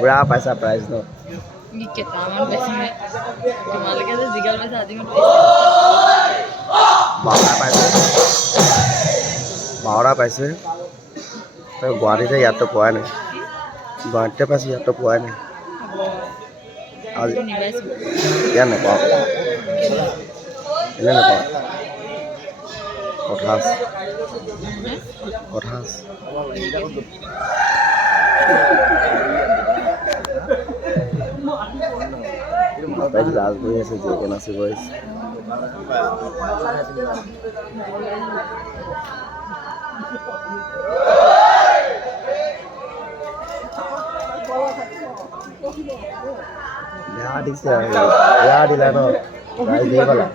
Berapa paisa prize no? Ini ketaman paisa. Kemarin kita jigal paisa aja mah. Baura paisa. Tapi Guwahati ya to poa nahi. Guwahati paisa ya to poa nahi. Ya na pao. Ini na pao. Kothas. Bapak lalas boleh saja kena si boys. Ya di sana, ya di lano, guys deh bala.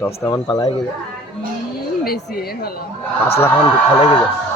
Dostaman palai gitu. Besi ya bala. 5 lakh मान दिखा लेगी क्या?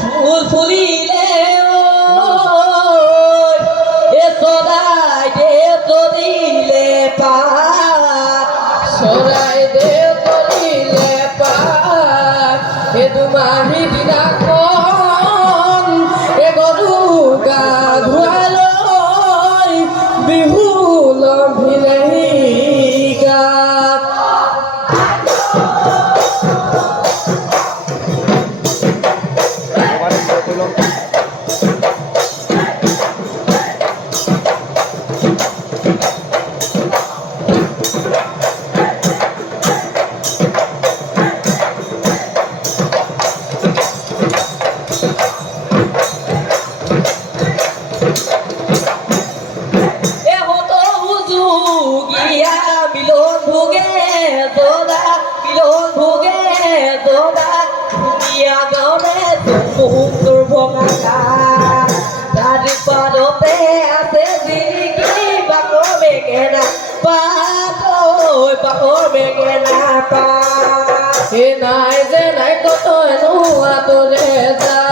ফুল ফুলিলে দুমাহী দিনাখন গৰু গা ধুৱাই লৈ বিহু লভিলেহি গাত। নাই যে নাই কত নোৱা তোৰে যা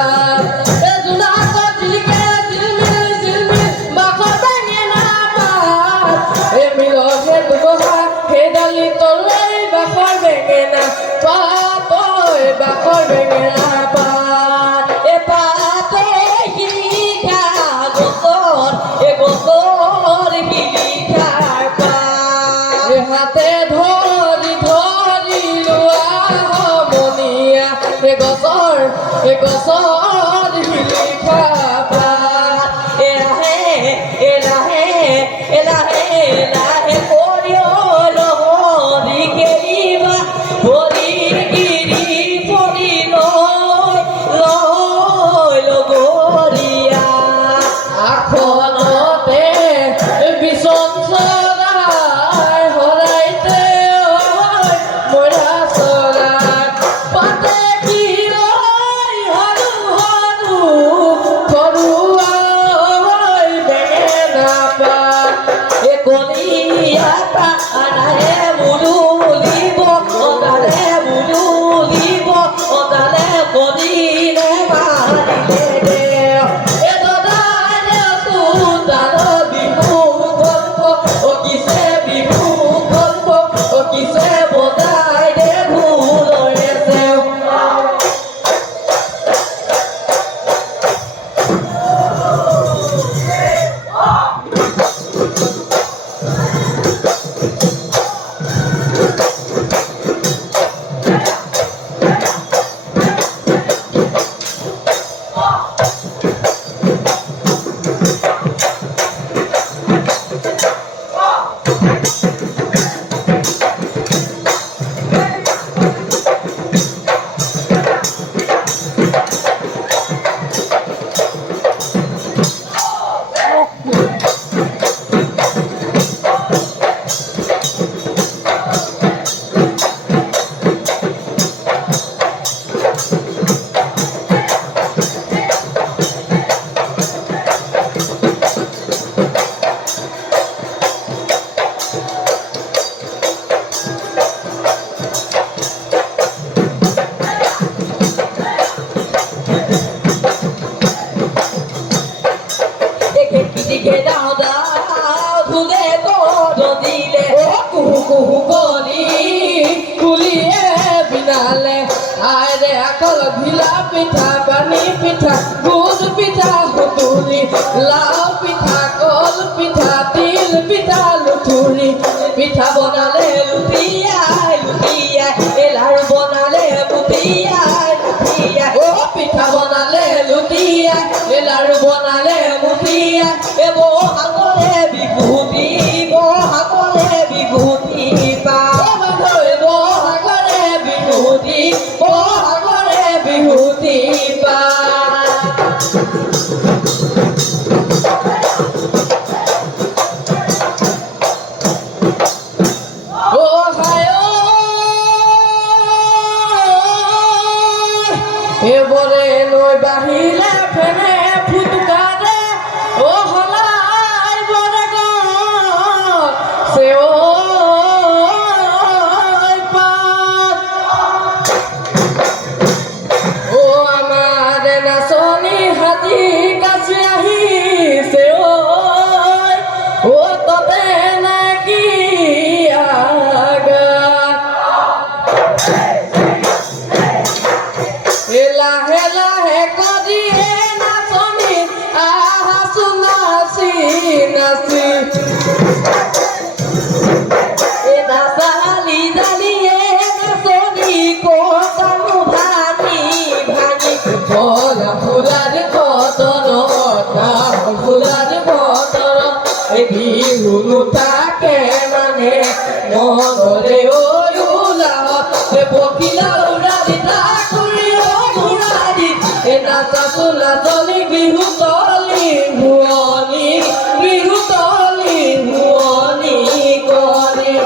ডালি তলে বাখৰ বেঙেনা পাত বাখৰ বেঙেনা পাত পাতে শিলিখা গছৰ গছৰ শিলিখা পাত হাতে ধৰি ধৰি লোৱা সমনীয়া গছৰ শিলিখা পাত এলাহে এলাহে এলাহে এলাহে ভিলা পিঠা পানী পিঠা গুড় পিঠা সুতুলি লাও পিঠা কল পিঠা তিল পিঠা লুঠুৰি পিঠা বনালে লুটিয়াই লুটিয়াই লাড়ু বনালে মুঠিয়াই মুঠিয়াই পিঠা বনালে লুটিয়াই লাড়ু বনালে মুঠিয়াই বহাগৰে বিভূতি বহাগৰে বিভূতি পা বহাগৰে বিভূতি বহাগৰে বিভূতি পা এবরে নৈ বাহিলে ফেনে ফুটকারে ও হলাই বরে গো সে ও পাত ও আমার নাচনি হাজি কাছে আহি সে ও তবে নাকি আগা পিলা উৰা দি তাকুৰি ঘূৰা দি নাচাছো নাচনি বিহু তলি ভুৱনি বিহু তলি ভুৱনি কৰি